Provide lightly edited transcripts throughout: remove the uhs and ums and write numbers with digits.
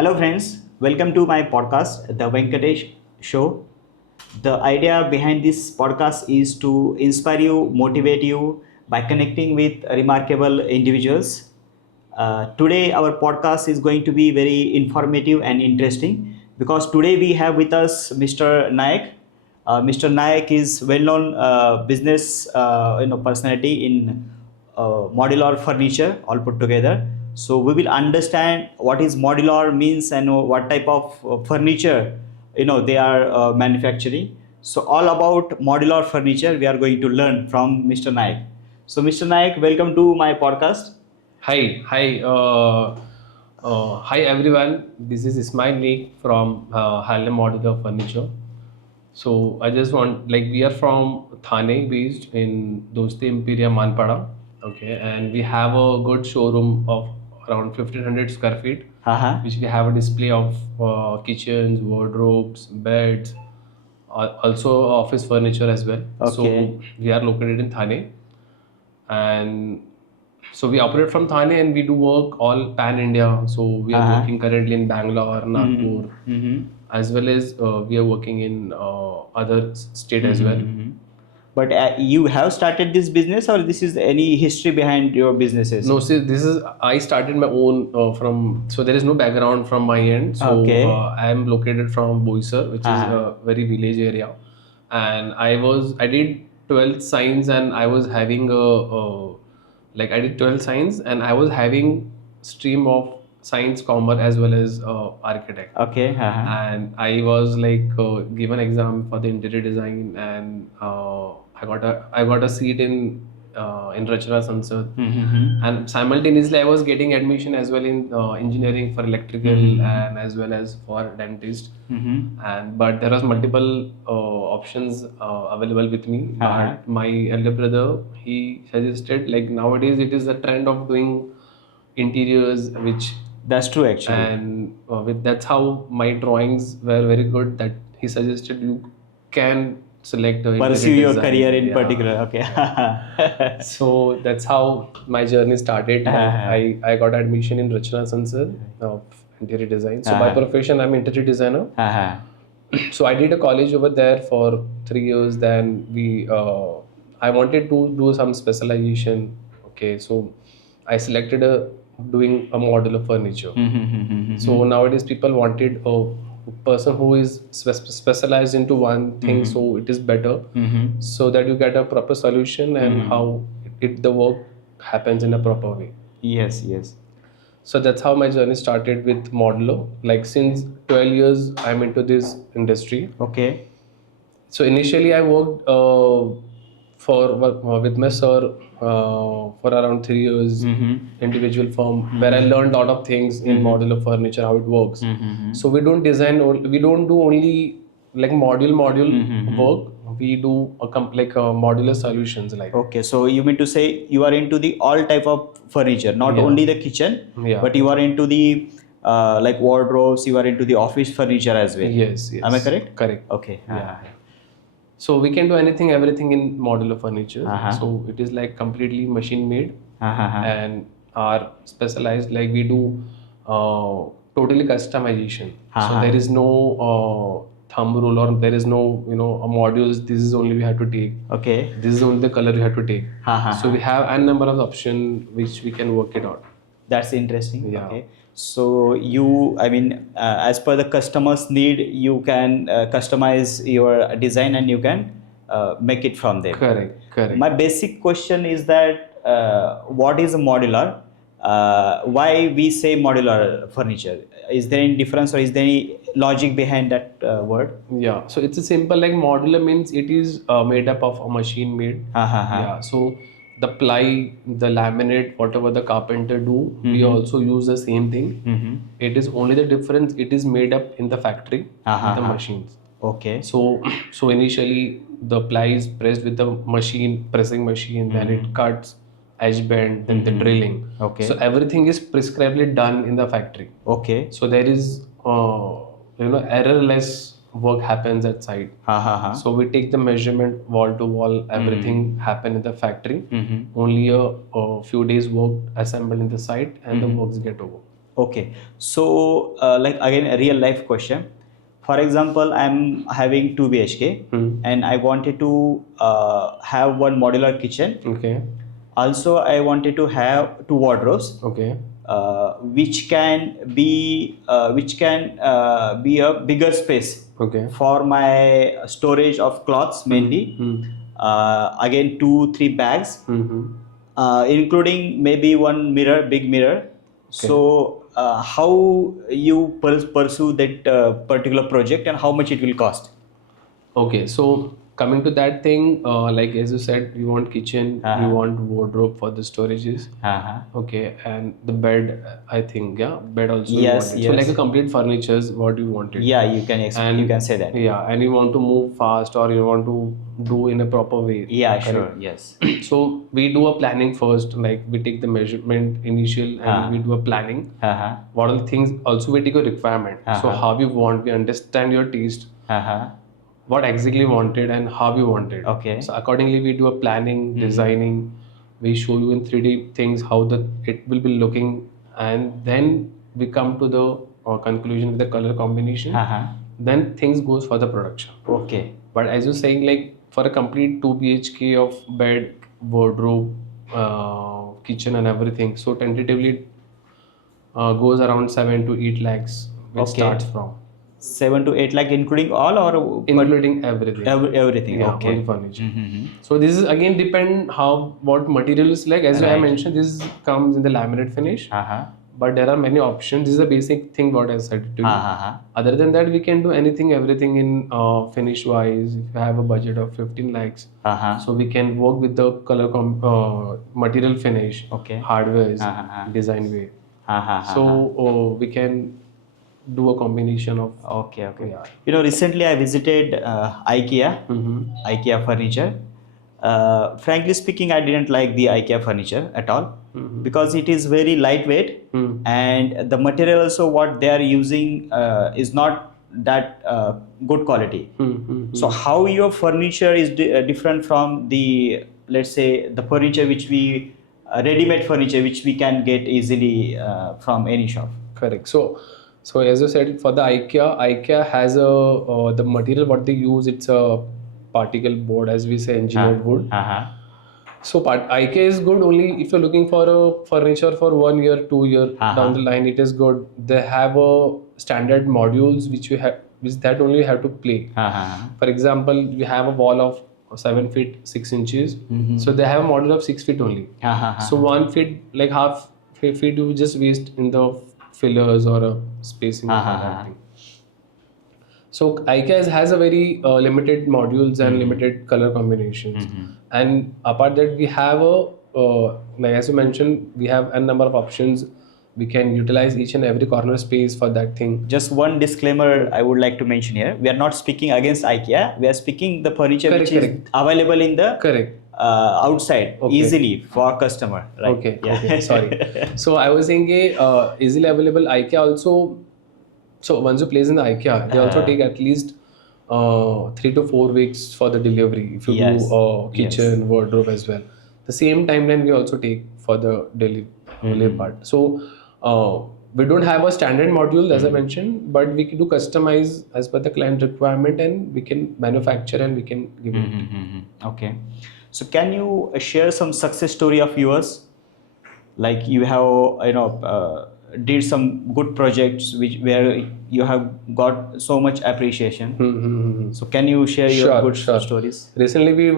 Hello, friends. Welcome to my podcast, The Venkatesh Show. The idea behind this podcast is to inspire you, motivate you by connecting with remarkable individuals. Today, our podcast is going to be very informative and interesting because today we have with us Mr. Nayak. Mr. Nayak is well-known business personality in modular furniture all put together. So we will understand what is modular means and what type of furniture they are manufacturing. So all about modular furniture we are going to learn from Mr. Nayak. So Mr. Nayak, welcome to my podcast. Hi everyone. This is Ismail Naik from Harlem Modular Furniture. So I just want, we are from Thane, based in Doste Imperial Manpada. Okay, and we have a good showroom of around 1500 square feet, which we have a display of kitchens, wardrobes, beds, also office furniture as well. Okay. So we are located in Thane, and so we operate from Thane and we do work all pan India. So we are working currently in Bangalore, Nagpur, as well as we are working in other state as well. But you have started this business, or this is any history behind your businesses? No, see, this is I started my own from. So there is no background from my end. So Okay. I am located from Boisar, which is a very village area, and I did 12th science, and I was having I did 12 science, and I was having stream of science, commerce as well as architect. Okay. And I was given exam for the interior design, and I got a seat in Rachana Sansad, and simultaneously I was getting admission as well in engineering for electrical and as well as for dentist. And but there was multiple options available with me. But my elder brother, he suggested, nowadays it is a trend of doing interiors, which That's true, actually. and that's how my drawings were very good, that he suggested you can select a Pursue interior your design. career in Yeah. particular. Okay. So that's how my journey started. I got admission in Rachana Sansad of interior design. So by profession I'm interior designer. So I did a college over there for 3 years. Then I wanted to do some specialization. Okay, so I selected doing a modular furniture. So nowadays people wanted a person who is specialized into one thing, so it is better, so that you get a proper solution and how the work happens in a proper way. Yes, yes. So that's how my journey started with modular. Since 12 years I'm into this industry. Okay. So initially I worked with my sir for around 3 years, individual firm, where I learned a lot of things in modular furniture, how it works. So we don't do only module work. We do modular solutions Okay, so you mean to say you are into the all type of furniture, not only the kitchen, but you are into the wardrobes, you are into the office furniture as well. Yes. Am I correct? Correct. Okay. Yeah. So we can do everything in modular furniture. So it is completely machine made, and are specialized. We do totally customization. So there is no thumb rule, or there is no a modules. This is only we have to take. Okay. This is only the color you have to take. So we have a number of options which we can work it out. That's interesting. Yeah. Okay. So as per the customer's need, you can customize your design and you can make it from there. Correct. My basic question is that what is a modular? Why we say modular furniture? Is there any difference, or is there any logic behind that word? Yeah. So it's a simple, modular means it is made up of a machine made. Yeah. So the ply, the laminate, whatever the carpenter do, we also use the same thing. It is only the difference, it is made up in the factory with the machines. Okay. So initially the ply is pressed with the pressing machine, then it cuts, edge bend, then the drilling. Okay. So everything is prescribedly done in the factory. Okay. So there is errorless work happens at site. So we take the measurement wall to wall, everything happen in the factory. Only a few days work assembled in the site, and the works get over. Okay. So, like again, a real life question. For example, I'm having 2 BHK and I wanted to have one modular kitchen. Okay. Also, I wanted to have 2 wardrobes. Okay. Which can be a bigger space Okay. for my storage of clothes mainly. Again, 2-3 bags, including maybe one mirror, big mirror. So, how you pursue that particular project and how much it will cost? Okay, so coming to that thing, like as you said, you want kitchen, you want wardrobe for the storages. Okay, and the bed, I think, yeah, bed also you Yes, wanted. So like a yes. complete furniture is what you wanted. Yeah, you can you can say that. Yeah, and you want to move fast or you want to do in a proper way. Yeah, sure. correct? Yes. So we do a planning first, like we take the measurement initial and we do a planning. What are the things? Also we take a requirement. So how you want, we understand your taste, what exactly wanted and how you wanted. Okay. So accordingly we do a planning, designing. We show you in 3D things how it will be looking, and then we come to the conclusion with the color combination. Then things goes for the production. Okay. But as you're saying, like for a complete 2 BHK of bed, wardrobe, kitchen and everything, so tentatively goes around 7 to 8 lakhs, which starts from. 7 to 8 lakh, including all or including everything. Everything. Yeah, Okay. only furniture. So this is again depend what material is like. As I mentioned, this comes in the laminate finish. But there are many options. This is the basic thing what I said to you. Other than that, we can do anything, everything in finish wise. If you have a budget of 15 lakhs, so we can work with the color material finish, hardware, design way. So we can do a combination of. Okay. Yeah. You know, recently I visited IKEA furniture. Frankly speaking, I didn't like the IKEA furniture at all because it is very lightweight and the material also what they are using is not that good quality. So how your furniture is different from the, let's say, the furniture which we ready-made furniture which we can get easily from any shop? Correct. So as you said, for the IKEA has a the material what they use. It's a particle board, as we say, engineered wood. So IKEA is good only if you're looking for a furniture for 1 year, 2 year down the line. It is good. They have a standard modules which you have, which that only you have to play. For example, you have a wall of 7 feet 6 inches. So they have a model of 6 feet only. So 1 feet, like half feet, you just waste in the fillers or a spacing of that thing. So IKEA has a very limited modules and limited color combinations. And apart that, we have like as you mentioned, we have a number of options. We can utilize each and every corner space for that thing. Just one disclaimer I would like to mention here. We are not speaking against IKEA. We are speaking the furniture which is available in the outside easily for customer. Right? Okay. Sorry. So I was saying easily available IKEA also. So once you place in the IKEA, they also take at least 3 to 4 weeks for the delivery. If you do kitchen, wardrobe as well, the same timeline we also take for the delivery part. So we don't have a standard module as I mentioned, but we can do customize as per the client requirement, and we can manufacture and we can give it. Okay. So can you share some success story of yours? Like you have, did some good projects where you have got so much appreciation. So can you share your good stories? Recently we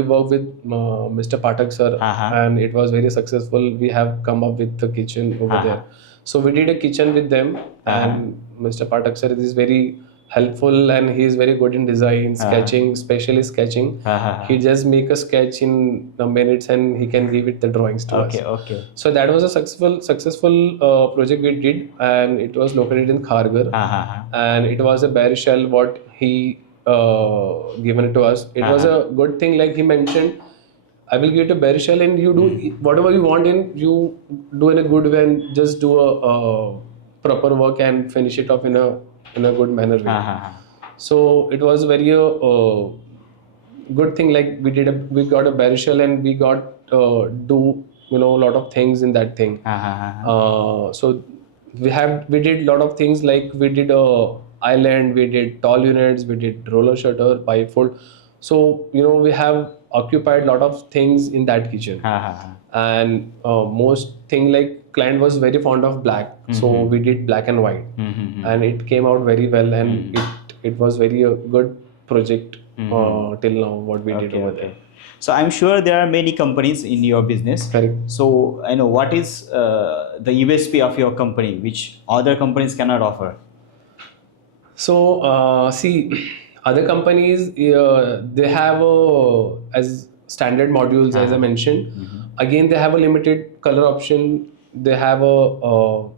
worked with Mr. Pathak sir, and it was very successful. We have come up with the kitchen over there. So we did a kitchen with them, and Mr. Pathak sir is very helpful and he is very good in design, sketching, especially sketching. He just make a sketch in minutes and he can give it the drawings to us. Okay. So that was a successful project we did, and it was located in Kharghar. And it was a bare shell what he given it to us. It was a good thing, like he mentioned, I will give it a bare shell and you do whatever you want in, you do in a good way and just do a proper work and finish it off in a good manner way. So it was very good thing, like we got a bare shell and we got do a lot of things in that thing. So we did lot of things, like we did island, we did tall units, we did roller shutter, bifold. So we have occupied lot of things in that kitchen. And most thing, like client was very fond of black, so we did black and white, and it came out very well, and it was very good project till now what we did over there. So I'm sure there are many companies in your business. Correct. So I know what is the USP of your company, which other companies cannot offer. So see, other companies they have as standard modules, as I mentioned. Again, they have a limited color option. They have a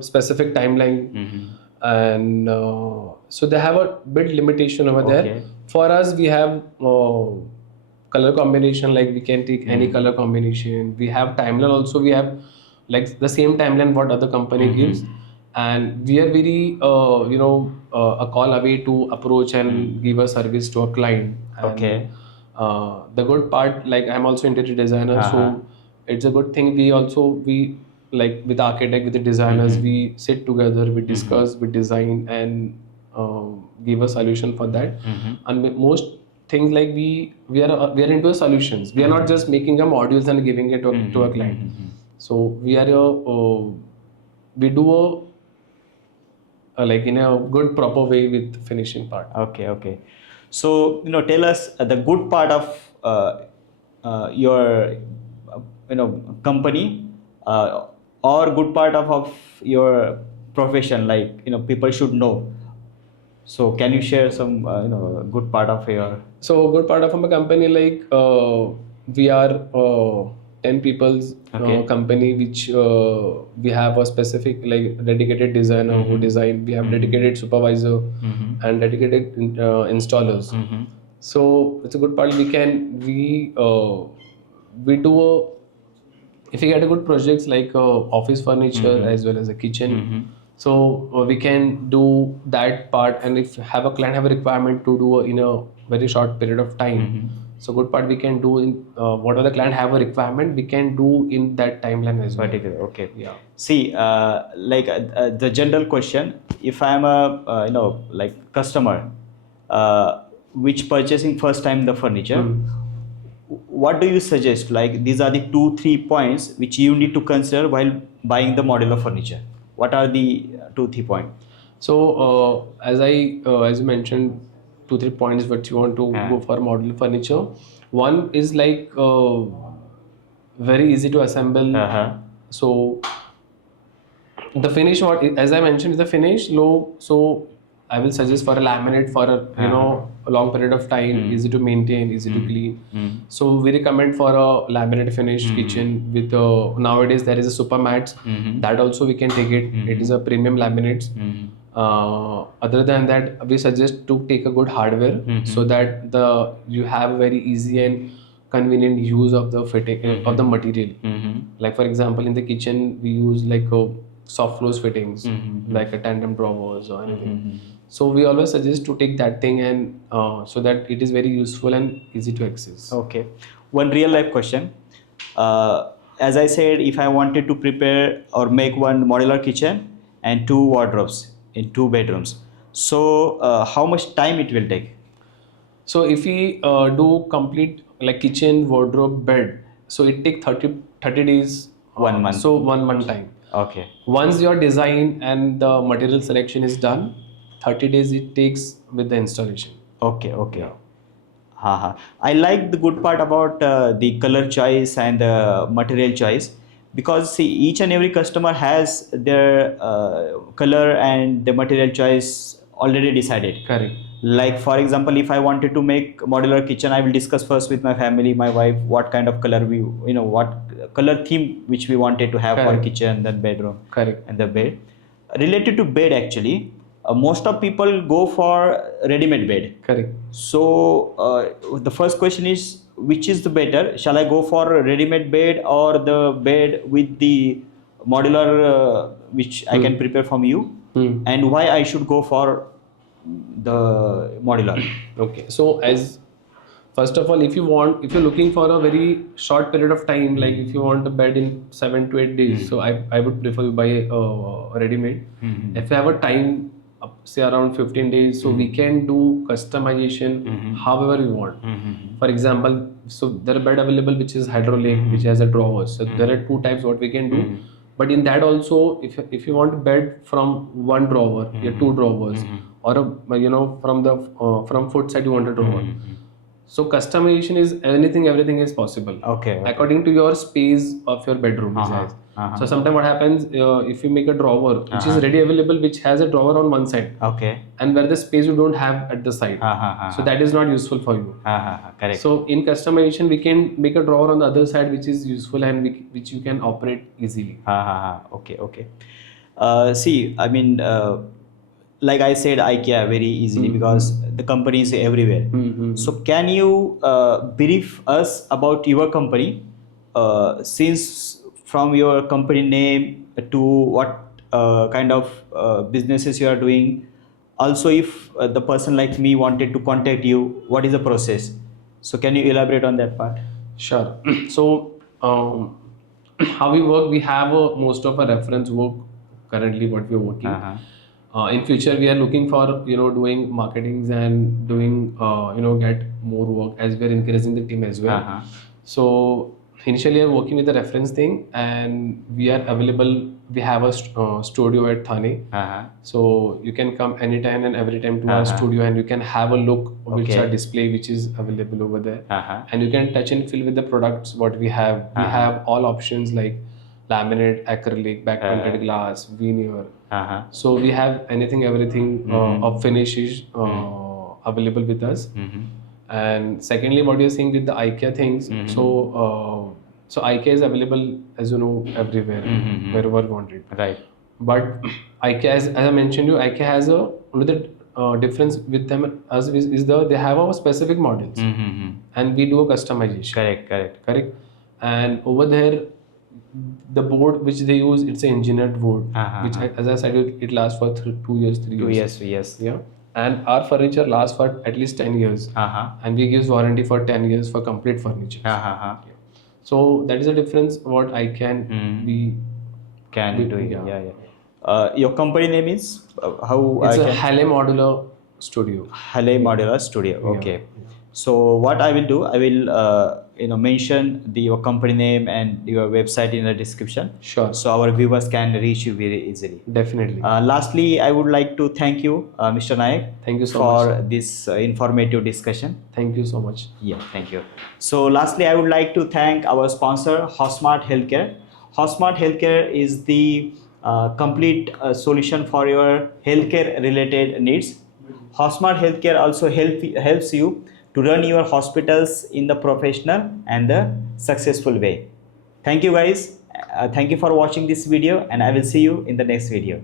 specific timeline, and so they have a bit limitation over there. For us, we have color combination, like we can take any color combination. We have timeline also. We have like the same timeline what other company gives, and we are very a call away to approach and give a service to a client. And, the good part, like I'm also interior designer, so it's a good thing. We like with architect, with the designers, we sit together, we discuss, we design, and give a solution for that. And most things, like we are into solutions. We are not just making a modules and giving it to a client. So we are we do like in a good proper way with finishing part. Okay. So tell us the good part of your company, or good part of your profession, like people should know. So can you share some good part of your? So good part of my company, like we are 10 people's company, which we have a specific like dedicated designer who design. We have dedicated supervisor and dedicated installers. So it's a good part. We do if we get a good projects like office furniture as well as a kitchen. So we can do that part, and if have a client have a requirement to do in a very short period of time. So good part we can do in whatever the client have a requirement, we can do in that timeline as well. Particular, okay. Yeah. See, like the general question, if I am a like customer, which purchasing first time the furniture, what do you suggest? Like these are the 2-3 points which you need to consider while buying the modular furniture. What are the 2-3 points? So as you mentioned, 2-3 points what you want to go for modular furniture. One is like very easy to assemble. So the finish, what as I mentioned, is the finish low. So I will suggest for a laminate for a long period of time, easy to maintain, easy to clean. So we recommend for a laminate finish kitchen with nowadays there is a super mats that also we can take it. It is a premium laminates. Other than that, we suggest to take a good hardware so that you have very easy and convenient use of the fitting of the material. Like for example, in the kitchen we use like soft close fittings, like a tandem drawers or anything. So we always suggest to take that thing, and so that it is very useful and easy to access. Okay. One real life question. As I said, if I wanted to prepare or make one modular kitchen and 2 wardrobes in 2 bedrooms, so how much time it will take? So if we do complete like kitchen, wardrobe, bed, so it take 30 days. 1 month. So 1 month time. Okay. Once your design and the material selection is done, 30 days it takes with the installation. Okay. I like the good part about the color choice and the material choice, because see, each and every customer has their color and the material choice already decided. Correct. Like for example, if I wanted to make modular kitchen, I will discuss first with my family, my wife, what kind of color what color theme which we wanted to have for kitchen, then bedroom. Correct. And the bed. Related to bed, actually, most of people go for ready-made bed. Correct. So the first question is, which is the better? Shall I go for a ready-made bed or the bed with the modular which I can prepare from you? And why I should go for the modular? Okay. So as First of all, if you're looking for a very short period of time, like if you want a bed in 7 to 8 days, so I would prefer you buy a ready-made. If you have a time, say around 15 days, so we can do customization however we want. For example, so there are bed available which is hydraulic, which has a drawer. So there are two types what we can do. But in that also, if you want a bed from one drawer, yeah, two drawers, or from foot side you want a drawer. So customization is everything is possible. Okay. According to your space of your bedroom size. So sometimes what happens, if you make a drawer which is ready available, which has a drawer on one side, okay, and where the space you don't have at the side, so that is not useful for you. Correct. So in customization, we can make a drawer on the other side which is useful and which you can operate easily. Okay. See, I mean, like I said, IKEA very easily because the company is everywhere. So can you brief us about your company, since from your company name to what kind of businesses you are doing? Also, if the person like me wanted to contact you, what is the process? So can you elaborate on that part? Sure. So how we work, we have most of our reference work currently what we are working. In future, we are looking for doing marketings and doing get more work as we are increasing the team as well. So initially, I'm working with the reference thing, and we are available. We have a studio at Thane, so you can come anytime and every time to our studio, and you can have a look which are display which is available over there, and you can touch and feel with the products what we have. We have all options like laminate, acrylic, back painted glass, veneer. So we have everything of finishes available with us. And secondly, what you're saying with the IKEA things, so IKEA is available, as you know, everywhere, wherever you want it. Right. But IKEA, as I mentioned you, IKEA has only the difference with them as is they have our specific models, and we do a customization. Correct. And over there, the board which they use, it's an engineered board, which, as I said, it lasts for 2 years, 3 years. 2 years. Yeah. And our furniture lasts for at least 10 years. And we give warranty for 10 years for complete furniture. Yeah. So that is the difference what I can do. Yeah. Your company name is how? It's a Halle Modular Studio. Halle Modular Studio. Okay. Yeah. So what I will do, I will mention your company name and your website in the description. Sure. So our viewers can reach you very easily. Definitely. Lastly, I would like to thank you, Mr. Nayak. Thank you so much for this informative discussion. Thank you so much. Yeah, thank you. So lastly, I would like to thank our sponsor, Hosmart Healthcare. Hosmart Healthcare is the complete solution for your healthcare related needs. Hosmart Healthcare also helps you to run your hospitals in the professional and the successful way. Thank you guys. Thank you for watching this video, and I will see you in the next video.